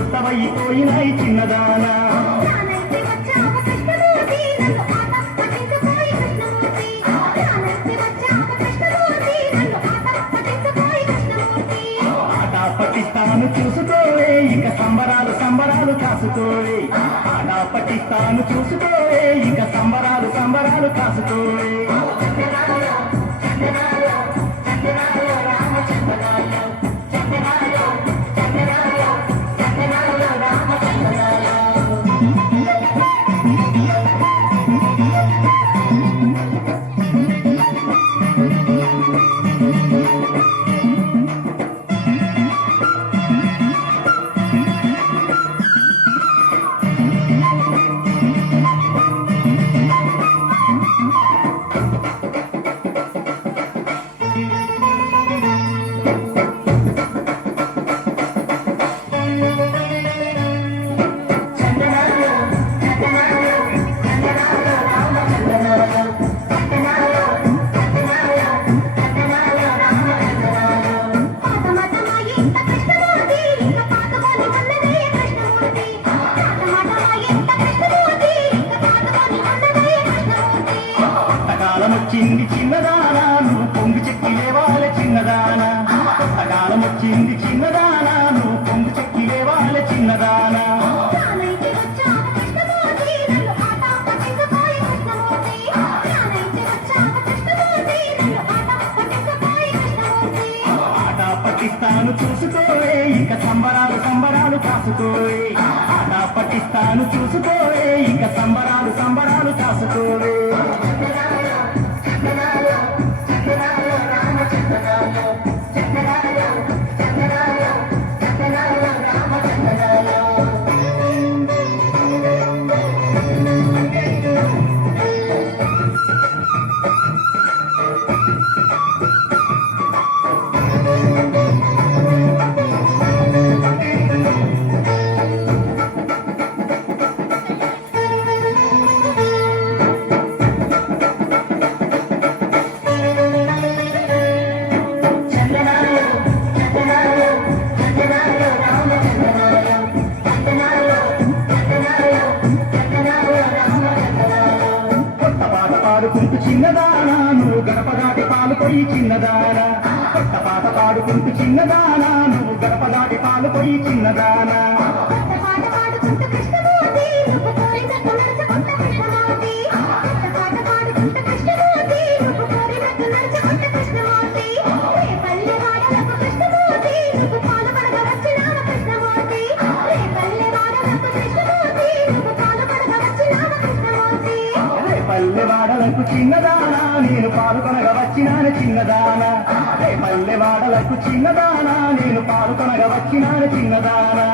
పుట్టవైపోయినాయి చిన్నదానా పట్టిస్తాను చూసుకోవే ఇక సంబరాలు సంబరాలు కాసుకోవే ఆట పట్టిస్తాను చూసుకోవే ఇక సంబరాలు సంబరాలు కాసుకోవే వచ్చింది చిన్నదానా నువ్వు పొంగి చెక్కి లేవాలే చిన్నదానా కాలం వచ్చింది చిన్నదానా నువ్వు పొంగి చెక్కి లేవాలే చిన్నదానా ఆట పట్టిస్తాను చూసుకోవే ఇక సంబరాలు సంబరాలు కాసుకోవే ఆట పట్టిస్తాను చూసుకోవే ఇక సంబరాలు సంబరాలు కాసుకోవే పాడుకుంటూ చిన్నదానా నువ్వు గడప దాటి పాలు పోయి చిన్నదానా కొత్త పాట పాడుకుంటూ చిన్నదానా నువ్వు గడప దాటి పాలు పోయి చిన్నదానా పల్లెవాడలకు చిన్నదానా నేను పాల్గొనగా వచ్చినాను చిన్నదానా పల్లెవాడలకు చిన్నదానా నేను పాల్గొనగా వచ్చినాను చిన్నదానా